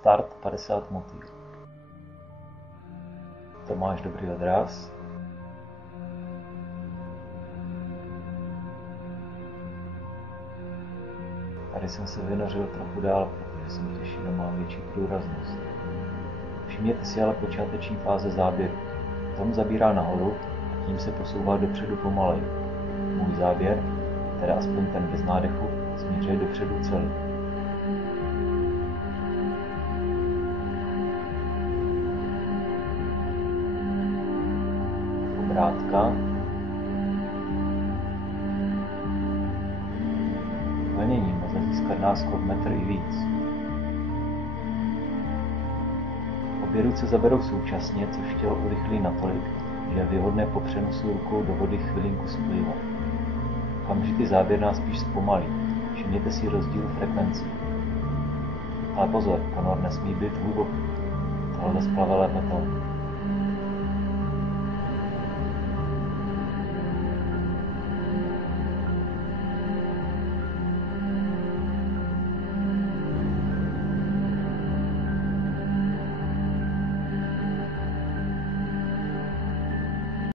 Start 50 motýlů. Tomáš dobrý odraz. Tady jsem se vynořil trochu dál, protože jsem těšil, má větší průraznost. Všimněte si ale počáteční fáze záběru. Tom zabírá nahoru a tím se posouval dopředu pomaleji. Můj záběr, teda aspoň ten bez nádechu, směřuje dopředu celý. Obrátka. Vlněním lze získat náskok metr i víc. Obě ruce zaberou současně, což tělo urychlí natolik, že je výhodné po přenosu rukou do vody chvilinku splivat. Okamžitý záběr nás spíš zpomalí. Všimněte si rozdíl frekvencí. Ale pozor, ponor nesmí být hluboký. Tohle splave lépe tom.